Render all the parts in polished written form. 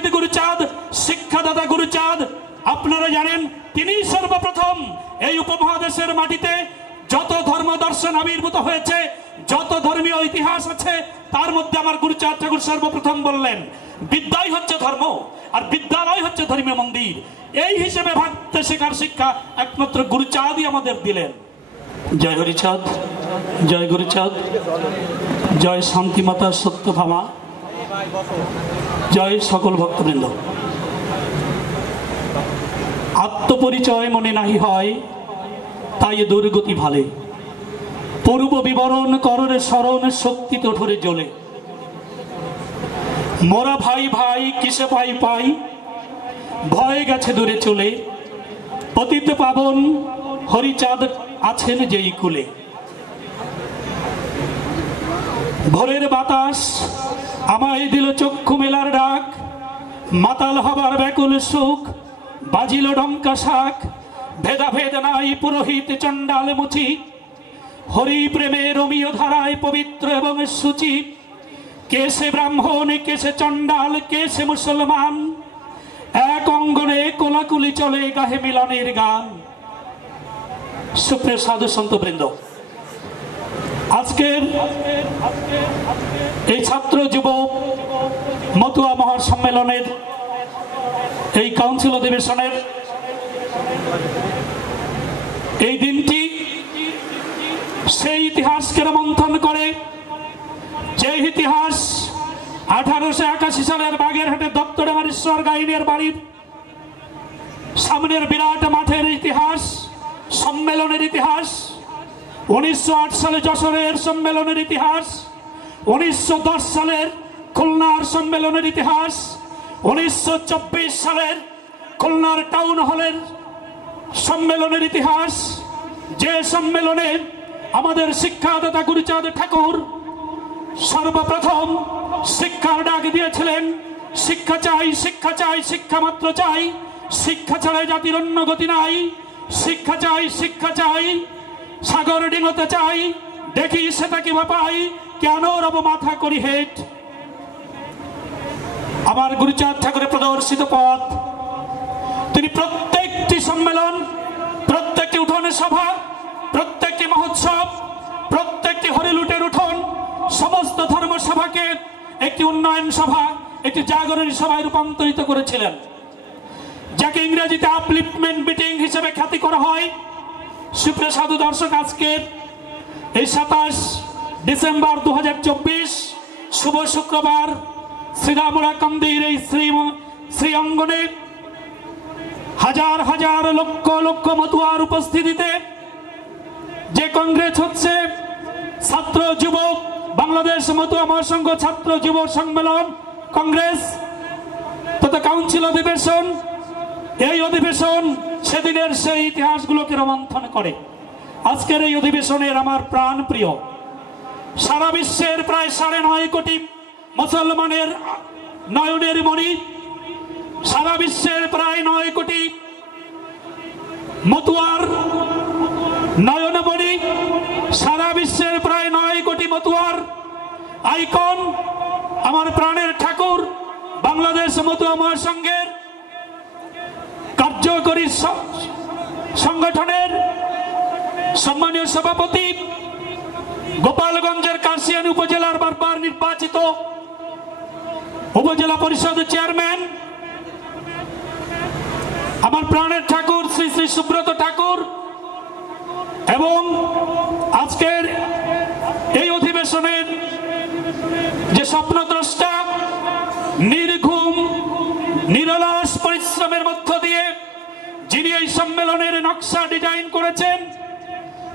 পণ্ডিত গুরুচাঁদ, শিক্ষাদাতা গুরুচাঁদ, আপনারা জানেন তিনি সর্বপ্রথম এই উপমহাদেশের মাটিতে যত ধর্ম দর্শন আবির্ভূত হয়েছে, যত ধর্মীয় ইতিহাস আছে, তার মধ্যে আমার গুরুচাঁদ ঠাকুর সর্বপ্রথম বললেন বিদ্যাই হচ্ছে ধর্ম আর বিদ্যালয় হচ্ছে ধর্মীয় মন্দির। এই হিসেবে ভাবতে শেখার শিক্ষা একমাত্র গুরুচাঁদই আমাদের দিলেন। জয় হরিচাঁদ, জয় গুরুচাঁদ, জয় শান্তিমাতা সত্যভামা, জয় সকল ভক্তবৃন্দ। আত্মপরিচয় মনে নাহি হয়, তাই দুর্গতি ভালে। পূর্ব বিবরণ কররে স্মরণ, শক্তি তো ঠোরে জ্বলে। মোরা ভাই ভাই কিসে পাই পাই, ভয়ে গেছে দূরে চলে। পতিত পাবন হরিচাঁদ আছেন যেই কুলে। ভোরের বাতাস আমায় দিল চক্ষু মেলার ডাক, মাতাল হবার ব্যাকুল সুখ, বাজিল ডঙ্কা শাক। ভেদাভেদ নাই পুরোহিত চণ্ডাল মুচি, হরি প্রেমে রমীয় ধারায় পবিত্র এবং সূচি। কে সে ব্রাহ্মণ, কে সে চণ্ডাল, কে সে মুসলমান, এক অঙ্গনে কোলাকুলি চলে গাহে মিলনের গান। সুপ্রিয় সাধু সন্ত বৃন্দ, আজকের এই ছাত্র যুব মতুয়া মহাসম্মেলনের এই কাউন্সিল অধিবেশনের এই দিনটি সেই ইতিহাসকে রোমন্থন করে, যে ইতিহাস 1881 সালের বাগেরহাটের দত্তডাঙ্গার গাইনের বাড়ির সামনের বিরাট মাঠের ইতিহাস, সম্মেলনের ইতিহাস, 1908 সালে যশোরের সম্মেলনের ইতিহাস, 1910 সালের খুলনার সম্মেলনের ইতিহাস, 1924 সালের খুলনার টাউন হলের সম্মেলনের ইতিহাস। যে সম্মেলনে আমাদের শিক্ষাদাতা গুরুচাঁদ ঠাকুর সর্বপ্রথম শিক্ষার ডাক দিয়েছিলেন। শিক্ষা চাই, শিক্ষা চাই, শিক্ষা মাত্র চাই, শিক্ষা ছাড়া জাতির অন্য গতি নাই। শিক্ষা চাই, শিক্ষা চাই, সাগর ডিঙোতে চাই, দেখি সেটা কিবা পাই, কেন রব মাথা করি হেট। আমার গুরুচাঁদ ঠাকুরের প্রদর্শিত পথ, তিনি প্রত্যেকটি সম্মেলন, প্রত্যেকটি উঠোনে সভা, প্রত্যেকটি মহোৎসব, প্রত্যেকটি হরিলুটের উঠোন, সমস্ত ধর্ম সভাকে একটি উন্নয়ন সভা, একটি জাগরণী সভায় রূপান্তরিত করেছিলেন, যাকে ইংরেজিতে আপলিফটমেন্ট মিটিং হিসেবে খ্যাতি করা হয়। সুপ্রিয় সাধু দর্শক, আজকের এই 27 ডিসেম্বর 2024 শুভ শুক্রবার শ্রীরামুড়া কান্দির এই শ্রী অঙ্গনে হাজার হাজার লক্ষ লক্ষ মতুয়ার উপস্থিতিতে যে কংগ্রেস হচ্ছে, ছাত্র যুবক বাংলাদেশ মতুয়া মহাসংঘ ছাত্র যুব সম্মেলন কংগ্রেস তথা কাউন্সিল অধিবেশন, এই অধিবেশন সেদিনের সেই ইতিহাসগুলোকে রোমন্থন করে। আজকের এই অধিবেশনের আমার প্রাণ প্রিয়, সারা বিশ্বের প্রায় 9.5 কোটি মুসলমানের নয়নের মণি, সারা বিশ্বের প্রায় 9 কোটি মতুয়ার নয়নমণি, সারা বিশ্বের প্রায় 9 কোটি মতুয়ার আইকন আমার প্রাণের ঠাকুর বাংলাদেশ মতুয়া মহাসংঘের কার্যকরী সংগঠনের সম্মানীয় সভাপতি, গোপালগঞ্জের কাশিয়ানী উপজেলার বারবার নির্বাচিত উপজেলা পরিষদ চেয়ারম্যান আমার প্রাণের ঠাকুর শ্রী শ্রী সুব্রত ঠাকুর, এবং আজকের এই অধিবেশনের যে স্বপ্নদ্রষ্টা, নির্ঘুম নিরলস পরিশ্রমের মধ্য দিয়ে যিনি এই সম্মেলনের নকশা ডিজাইন করেছেন,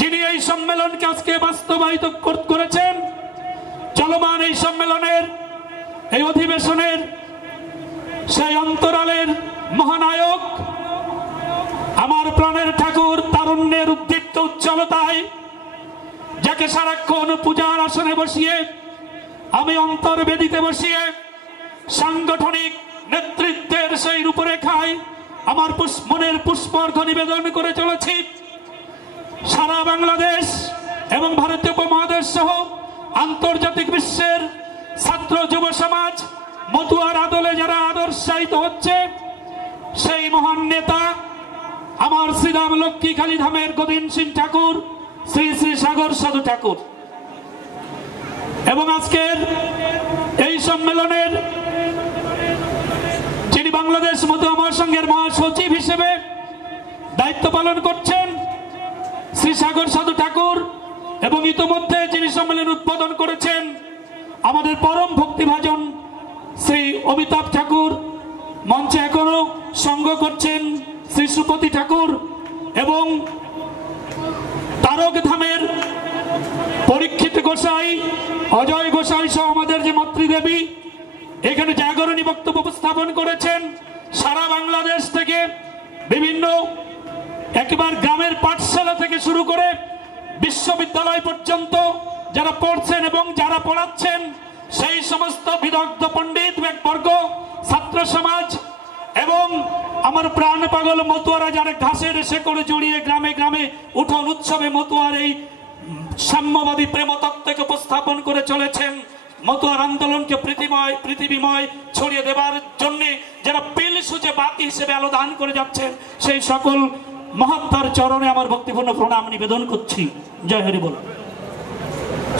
যিনি এই সম্মেলনকে আজকে বাস্তবায়িত করেছেন, চলমান এই সম্মেলনের এই অধিবেশনের সেই অন্তরালের মহানায়ক আমার প্রাণের ঠাকুর, তারুণ্যের উদ্দীপ্ত উজ্জ্বলতায় যাকে সারাক্ষণ পূজার আসনে বসিয়ে আমি অন্তর্বেদিতে বসিয়ে সাংগঠনিক নেতৃত্বের সেই রূপরেখায় আমার মনের পুষ্পার্ঘ্য নিবেদন করে চলেছি। সারা বাংলাদেশ এবং ভারতীয় উপমহাদেশ সহ আন্তর্জাতিক বিশ্বের ছাত্র যুব সমাজ মতুয়ার আদলে যারা আদর্শায়িত হচ্ছে সেই মহান নেতা আমার শ্রীরাম লক্ষ্মীখালী ধামের গোবিন্দ সিং ঠাকুর, শ্রী শ্রী সাগর সাধু ঠাকুর। এবং আজকের এই সম্মেলনের যিনি বাংলাদেশ মতো মহাসংঘের মহাসচিব হিসেবে দায়িত্ব পালন করছেন শ্রী সাগর সাধু ঠাকুর, এবং ইতিমধ্যে যিনি সম্মেলন উদ্বোধন করেছেন আমাদের পরম ভক্তিভাজন শ্রী অমিতাভ ঠাকুর, মঞ্চে এখনো সঙ্গ করছেন শ্রী সুপতি ঠাকুর, এবং তারক ধামের পরীক্ষিত গোসাই, অজয় গোসাই সহ আমাদের যে মাতৃদেবী এখানে জাগরণী বক্তব্য উপস্থাপন করেছেন। সারা বাংলাদেশ থেকে বিভিন্ন একেবারে গ্রামের পাঠশালা থেকে শুরু করে বিশ্ববিদ্যালয় পর্যন্ত যারা পড়ছেন এবং যারা পড়াচ্ছেন সেই সমস্ত বিদগ্ধ পণ্ডিত বর্গ, ছাত্র সমাজ এবং আমার প্রাণ পাগল মতুয়ারা যারা ঘাসের শেকড়ে জড়িয়ে গ্রামে গ্রামে উঠোন উৎসবে মতুয়ার এই সাম্যবাদী প্রেমতত্ত্বকে উপস্থাপন করে চলেছেন, মতুয়ার আন্দোলনকে পৃথিবীময় ছড়িয়ে দেবার জন্য যারা পিল সুচে বাতি হিসেবে আলো দান করে যাচ্ছেন, সেই সকল মহাত্মার চরণে আমার ভক্তিপূর্ণ প্রণাম নিবেদন করছি। জয় হরি বল।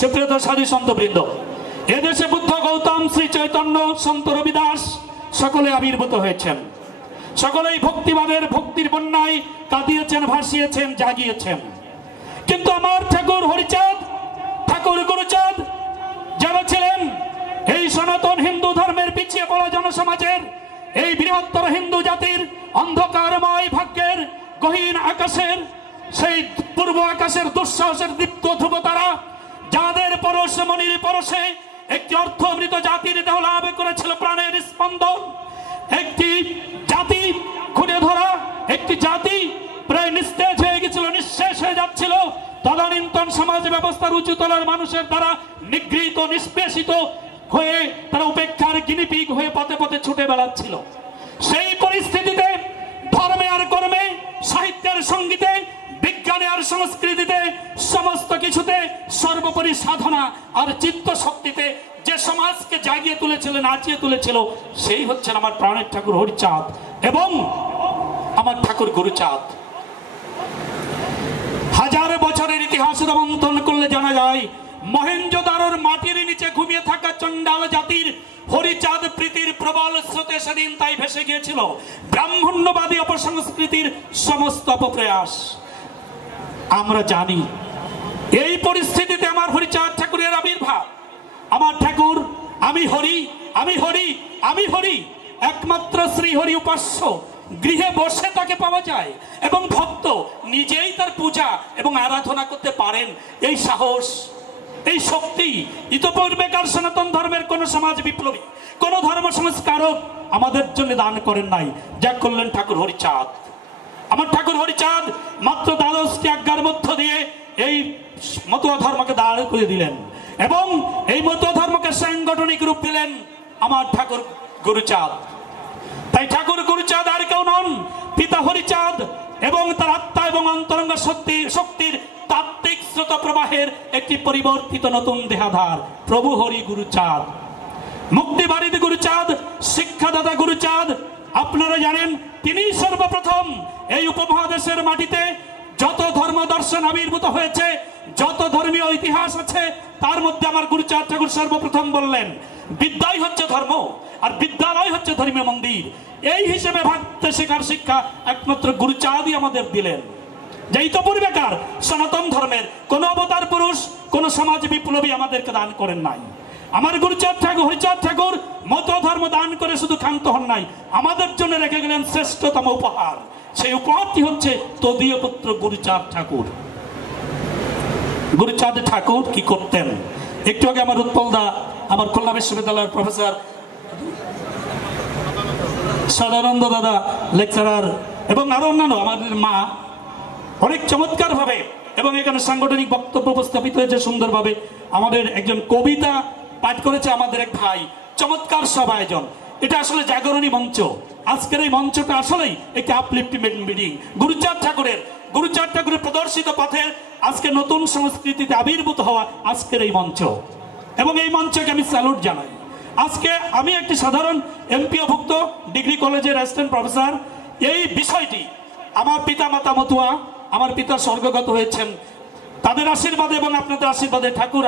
সুপ্রিয় সাধু সন্তবৃন্দ, এদেশে বুদ্ধ গৌতম, শ্রী চৈতন্য, সন্ত রবিদাস সকলে আবির্ভূত হয়েছেন। সকলেই ভক্তিবাদের ভক্তির বন্যায় কাঁদিয়েছেন, ভাসিয়েছেন, জাগিয়েছেন। কিন্তু আমার ঠাকুর হরিচাঁদ, ঠাকুর গুরুচাঁদ যারা ছিলেন এই সনাতন হিন্দু ধর্মের পিছিয়ে পড়া জনসমাজের, এই বৃহত্তর হিন্দু জাতির অন্ধকারময় ভাগ্যের গহীন আকাশের, সেই পূর্ব আকাশের দুঃসাহসের দীপ্ত ধ্রুবতারা, যাদের পরশে মনির পরশে একটি অর্থমৃত জাতির দেহ লাভ করেছিল প্রাণের স্পন্দন, একটি জাতি খুঁড়ে ধরা, একটি জাতি প্রায় নিস্তেজ হয়ে গেছিল, নিঃশেষ হয়ে যাচ্ছিল। তদানীন্তন সমাজ ব্যবস্থার উঁচুতলার মানুষের দ্বারা নিগৃহীত, নিষ্পেষিত হয়ে তারা উপেক্ষার গিনিপিগ হয়ে পথে পথে ছুটে বেড়াচ্ছিল। সেই পরিস্থিতিতে ধর্মে আর কর্মে, সাহিত্যের সঙ্গীতে, বিজ্ঞানে আর সংস্কৃতিতে, সমস্ত কিছুতে, সর্বোপরি সাধনা আর চিত্ত শক্তিতে যে সমাজকে জাগিয়ে তুলেছিল, নাচিয়ে তুলেছিল, সেই হচ্ছেন আমার প্রাণের ঠাকুর হরিচাঁদ এবং আমার ঠাকুর গুরুচাঁদ। হাজার বছরের ইতিহাস মন্থন করলে জানা যায় মহেঞ্জোদারোর মাটির নিচে ঘুমিয়ে থাকা চণ্ডাল জাতির হরিচাঁদ প্রীতির প্রবল স্রোতে সেদিন তাই ভেসে গিয়েছিল ব্রাহ্মণ্যবাদী অপসংস্কৃতির সমস্ত অপপ্রয়াস। আমরা জানি এই পরিস্থিতিতে আমার হরিচাঁদ ঠাকুরের আবির্ভাব। আমার ঠাকুর আমি হরি, আমি হরি, আমি হরি, একমাত্র শ্রী হরি উপাস্য, গৃহে বসে তাকে পাওয়া যায় এবং ভক্ত নিজেই তার পূজা এবং আরাধনা করতে পারেন। এই সাহস, এই শক্তি ইতপূর্বেকার সনাতন ধর্মের কোন সমাজ বিপ্লবী, কোন ধর্ম সংস্কারক আমাদের জন্য দান করেন নাই, যা করলেন ঠাকুর হরিচাঁদ। আমার ঠাকুর হরিচাঁদ মাত্র দ্বাদশটি আজ্ঞার মধ্য দিয়ে এই মতুয়া ধর্মকে দাঁড় করে দিলেন এবং এই মতুয়া ধর্মকে সাংগঠনিক রূপ দিলেন আমার ঠাকুর গুরুচাঁদ। তাই ঠাকুর গুরুচাঁদ আর কেউ নন, পিতা হরিচাঁদ এবং তার আত্মা এবং অন্তরঙ্গ শক্তির তাত্ত্বিক স্রোত প্রবাহের একটি পরিবর্তিত নতুন দেহাধার প্রভু হরি গুরুচাঁদ, মুক্তিবারিদ গুরুচাঁদ, শিক্ষাদাতা গুরুচাঁদ। আপনারা জানেন তিনি সর্বপ্রথম এই উপমহাদেশের মাটিতে যত ধর্ম দর্শন আবির্ভূত হয়েছে, যত ধর্মীয় ইতিহাস আছে, তার মধ্যে আমার গুরুচাঁদ ঠাকুর সর্বপ্রথম বললেন বিদ্যাই হচ্ছে ধর্ম আর বিদ্যালয় হচ্ছে ধর্মীয় মন্দির। এই হিসেবে ভাবতে শেখার শিক্ষা একমাত্র গুরুচাঁদই আমাদের দিলেন। যে ইতপূর্বেকার সনাতন ধর্মের কোন অবতার পুরুষ, কোন সমাজ বিপ্লবী আমাদেরকে দান করেন নাই। আমার গুরুচাঁদ ঠাকুর, হরিচাঁদ ঠাকুর মত ধর্ম দান করে শুধু ক্ষান্ত হন নাই, আমাদের জন্য রেখে গেলেন শ্রেষ্ঠতম উপহার। সেই উপহারটি হচ্ছে তদীয় পুত্র গুরুচাঁদ ঠাকুর। গুরুচাঁদ ঠাকুর কি করতেন? একটু আগে আমার উৎপলদা, আমার খুলনা বিশ্ববিদ্যালয়ের প্রফেসর সদানন্দ দাদা লেকচারার এবং আরো অন্যান্য আমাদের মা অনেক চমৎকার ভাবে এবং এখানে সাংগঠনিক বক্তব্য উপস্থাপিত হয়েছে সুন্দরভাবে। আমাদের একজন কবিতা পাঠ করেছে আমাদের এক ভাই, চমৎকার সব আয়োজন। এটা আসলে জাগরণী মঞ্চ। আজকের এই মঞ্চটা আসলেই একটি আপলিফটমেন্ট মিটিং। গুরুচাঁদ ঠাকুরের প্রদর্শিত পথের আজকে নতুন সংস্কৃতিতে আবির্ভূত হওয়া আজকের এই মঞ্চ, এবং এই মঞ্চকে আমি স্যালুট জানাই। আজকে আমি একটি সাধারণ এমপিওভুক্ত ডিগ্রি কলেজের অ্যাসিস্ট্যান্ট প্রফেসর। এই বিষয়টি আমার পিতা মাতা মতুয়া, আমার পিতা স্বর্গগত হয়েছেন, তাদের আশীর্বাদে এবং আপনাদের আশীর্বাদে ঠাকুর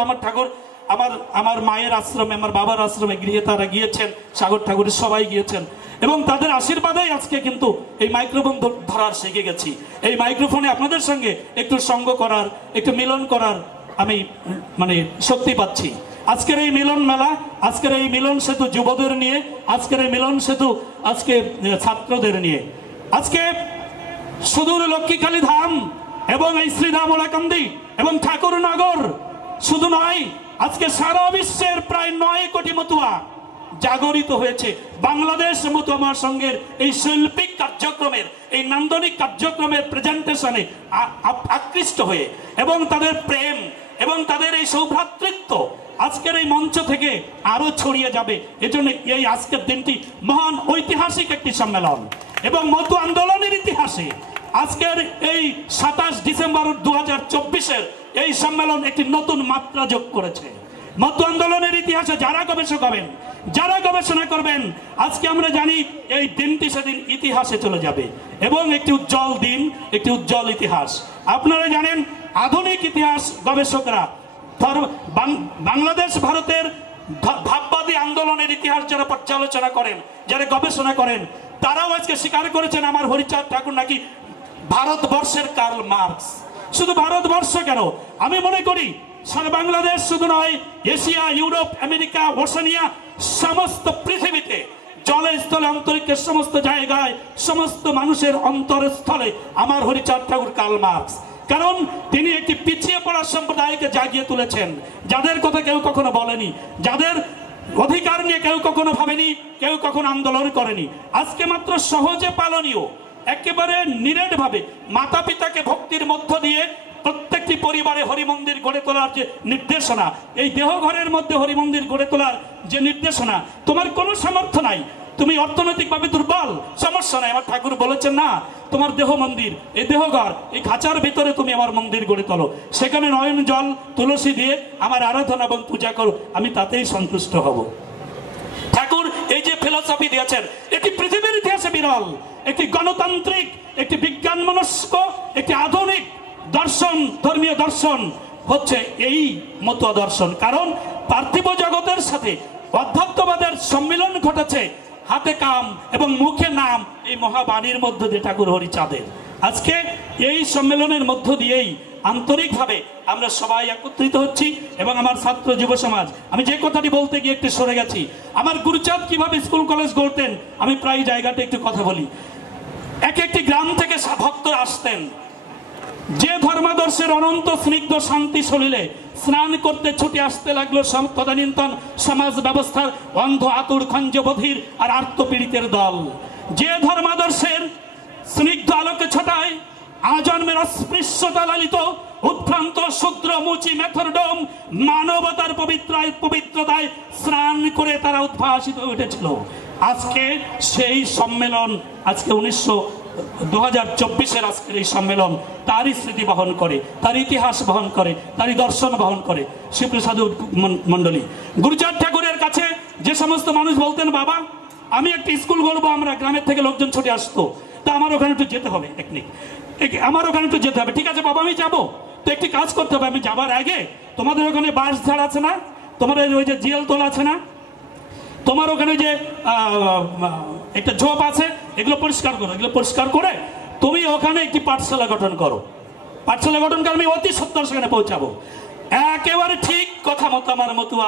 আমার মায়ের আশ্রমে, আমার বাবার আশ্রমে গৃহে তারা গিয়েছেন, সাগর ঠাকুরের সবাই গিয়েছেন, এবং তাদের আশীর্বাদেই আজকে কিন্তু এই মাইক্রোফোন ধরার শিখে গেছি। এই মাইক্রোফোনে আপনাদের সঙ্গে একটু সঙ্গ করার, একটু মিলন করার আমি শক্তি পাচ্ছি। আজকের এই মিলন মেলা, আজকের এই মিলন সেতু যুবদের নিয়ে, আজকের এই মিলন সেতু আজকে ছাত্রদের নিয়ে। আজকে সুদূর লক্ষ্মীকালী ধাম এবং এই শ্রীধাম ওলাকান্দি এবং ঠাকুরনগর শুধু নয়, আজকে সারা বিশ্বের প্রায় 9 কোটি মতুয়া জাগরিত হয়েছে বাংলাদেশ মতুয়া মহাসংঘের এই শৈল্পিক কার্যক্রমের, এই নান্দনিক কার্যক্রমের প্রেজেন্টেশনে আকৃষ্ট হয়ে, এবং তাদের প্রেম এবং তাদের এই সৌভ্রাতৃত্ব আজকের এই মঞ্চ থেকে আরো ছড়িয়ে যাবে। এজন্য এই আজকের দিনটি মহান ঐতিহাসিক একটি সম্মেলন, এবং মতুয়া আন্দোলনের ইতিহাসে আজকের এই 27 ডিসেম্বর 2024-এর এই সম্মেলন একটি নতুন মাত্রা যোগ করেছে। মতুয়া আন্দোলনের ইতিহাসে যারা গবেষক হবেন, যারা গবেষণা করবেন, আজকে আমরা জানি এই দিনটি সেদিন ইতিহাসে চলে যাবে, এবং একটি উজ্জ্বল দিন, একটি উজ্জ্বল ইতিহাস। আপনারা জানেন আধুনিক ইতিহাস গবেষকরা বাংলাদেশ ভারতের ভাববাদী আন্দোলনের ইতিহাস যারা পর্যালোচনা করেন, যারা গবেষণা করেন, তারাও আজকে স্বীকার করেছেন আমার হরিচাঁদ ঠাকুর নাকি ভারতবর্ষের কার্ল মার্কস। শুধু ভারতবর্ষ কেন, আমি মনে করি সারা বাংলাদেশ শুধু নয়, এশিয়া, ইউরোপ, আমেরিকা, ওশেনিয়া, সমস্ত পৃথিবীতে জলে স্থলে অন্তরিক্ষের সমস্ত জায়গায়, সমস্ত মানুষের অন্তরস্থলে আমার হরিচাঁদ ঠাকুর কার্ল মার্কস। কারণ তিনি একটি পিছিয়ে পড়া সম্প্রদায়কে জাগিয়ে তুলেছেন, যাদের কথা কেউ কখনো বলেনি, যাদের অধিকার নিয়ে কেউ কখনো ভাবেনি, কেউ কখনো আন্দোলন করেনি। আজকে মাত্র সহজে পালনীয়, একেবারে নিরেট ভাবে মাতা পিতাকে ভক্তির মধ্য দিয়ে প্রত্যেকটি পরিবারে হরিমন্দির গড়ে তোলার যে নির্দেশনা, এই দেহঘরের মধ্যে হরিমন্দির গড়ে তোলার যে নির্দেশনা, তোমার কোনো সামর্থ্য নাই, তুমি অর্থনৈতিকভাবে দুর্বল, সমস্যা নাই, আমার ঠাকুর বলেছেন না, তোমার দেহ মন্দির, এই দেহঘর, এই খাঁচার ভিতরে তুমি আমার মন্দির গড়ে তোলো, সেখানে নয়ন জল তুলসী দিয়ে আমার আরাধনা এবং পূজা করো, আমি তাতেই সন্তুষ্ট হব। ঠাকুর এই যে ফিলসফি দিয়েছেন, এটি পৃথিবীর ইতিহাসে বিরল, একটি গণতান্ত্রিক, একটি বিজ্ঞান মনস্ক, একটি আধুনিক দর্শন, ধর্মীয় দর্শন হচ্ছে এই মতুয়া দর্শন। কারণ পার্থিব জগতের সাথে অধ্যাত্মবাদের সম্মিলন ঘটেছে হাতে কাম এবং মুখে নাম, এই মহাবাণীর মধ্য দিয়ে ঠাকুর হরিচাঁদের। আজকে এই সম্মেলনের মধ্য দিয়েই আন্তরিকভাবে আমরা সবাই একত্রিত হচ্ছি, এবং আমার ছাত্র যুব সমাজ, আমি যে কথাটি বলতে গিয়ে একটু সরে গেছি, আমার গুরুচাঁদ কিভাবে স্কুল কলেজ গড়তেন আমি প্রায় জায়গাতে একটু কথা বলি। একটি গ্রাম থেকে ভক্তরা আসতেন, যে ধর্মাদর্শের অনন্ত স্নিগ্ধ শান্তি সলিলে স্নান করতে ছুটে আসতে লাগলো তদানীন্তন সমাজ ব্যবস্থার অন্ধ আতুর খঞ্জ বধির আর আর্তপীড়িতের দল। যে ধর্মাদর্শের স্নিগ্ধ আলোকে ছটায় আজন্মের অস্পৃশ্যতা লালিত উদ্ভ্রান্ত শূদ্র মুচি মেথরডম মানবতার পবিত্রতায় স্নান করে তারা উদ্ভাসিত উঠেছিল। আজকে সেই সম্মেলন, আজকে 2024-এর আজকের এই সম্মেলন তারই স্মৃতি বহন করে, তার ইতিহাস বহন করে, তারই দর্শন বহন করে। শিবপ্রসাদু মন্ডলী, গুরুচাঁদ ঠাকুরের কাছে যে সমস্ত মানুষ বলতেন, বাবা আমি একটি স্কুল গড়বো, আমরা গ্রামের থেকে লোকজন ছুটে আসতো, তা আমার ওখানে একটু যেতে হবে, আমার ওখানে একটু যেতে হবে। ঠিক আছে বাবা আমি যাবো, তো একটি কাজ করতে হবে, আমি যাবার আগে তোমাদের ওখানে বাঁশ ঝাড় আছে না, তোমাদের ওই যে জিয়াল তোলা আছে না, তোমার ওখানে যে একটা ঝোপ আছে, এগুলো পরিষ্কার করো, এগুলো পরিষ্কার করে তুমি ওখানে একটি পাঠশালা গঠন করো, পাঠশালা গঠন করে আমি অতি সত্তর সেখানে পৌঁছাবো। একেবারে ঠিক কথা মতো আমার মতুয়া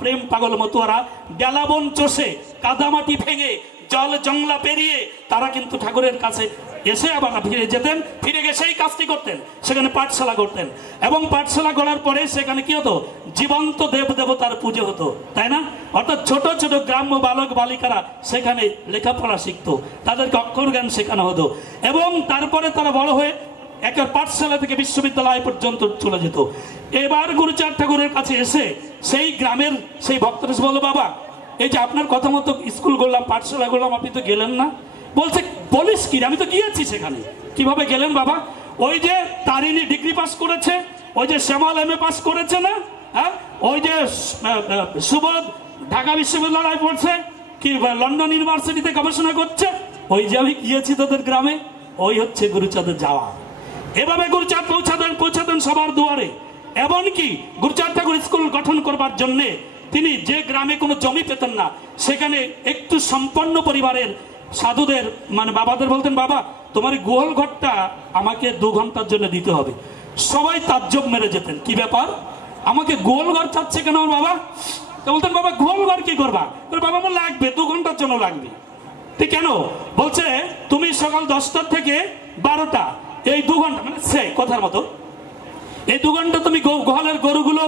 প্রেম পাগল মতুয়ারা ডেলাবন চষে কাদামাটি ভেঙে জল জংলা পেরিয়ে তারা কিন্তু ঠাকুরের কাছে এসে আবার ফিরে যেতেন, ফিরে গিয়ে সেই কাজটি করতেন, সেখানে পাঠশালা করতেন, এবং পাঠশালা করার পরে সেখানে কি হতো, জীবন্ত দেব দেবতার পুজো হতো, তাই না? অর্থাৎ ছোট ছোট গ্রাম্য বালক বালিকারা সেখানে লেখাপড়া শিখতো, তাদেরকে অক্ষর জ্ঞান শেখানো হতো, এবং তারপরে তারা বড় হয়ে একের পাঠশালা থেকে বিশ্ববিদ্যালয় পর্যন্ত চলে যেত। এবার গুরুচাঁদ ঠাকুরের কাছে এসে সেই গ্রামের সেই ভক্তরা বলল, বাবা এই যে আপনার কথা মতো স্কুল করলাম, পাঠশালা করলাম, আপনি তো গেলেন না। বলছে বলিস কি, আমি তো গিয়েছি সেখানে। কিভাবে গেলেন বাবা? ওই যে তারিণী ডিগ্রি পাস করেছে, ওই যে শ্যামল MA পাস করেছে না, হ্যাঁ, ওই যে সুবোধ ঢাকা বিশ্ববিদ্যালয়ে পড়ছে, কি লন্ডন ইউনিভার্সিটিতে গবেষণা করছে, ওই যে আমি গিয়েছি তোদের গ্রামে, ওই হচ্ছে গুরুচাঁদের যাওয়া। এভাবে গুরুচাঁদ পৌঁছাতেন সবার দুয়ারে। এমনকি গুরুচাঁদ ঠাকুর স্কুল গঠন করবার জন্য তিনি যে গ্রামে কোনো জমি পেতেন না, সেখানে একটু সম্পন্ন পরিবারের সাধুদের মানে বাবাদের বলতেন, বাবা তোমার গোয়াল ঘরটা আমাকে 2 ঘন্টার জন্য দিতে হবে। সবাই তাজ্জব মেরে যেতেন, কি ব্যাপার, আমাকে গোয়াল ঘর চাচ্ছে কেন আমার বাবা? তো বলতেন, বাবা গোয়াল ঘর কি করবা? বাবা আমার লাগবে, 2 ঘন্টার জন্য লাগবে। ঠিক কেন? বলছে তুমি সকাল 10টা থেকে 12টা এই 2 ঘন্টা, মানে সে কথার মতো এই 2 ঘন্টা তুমি গোয়ালের গরুগুলো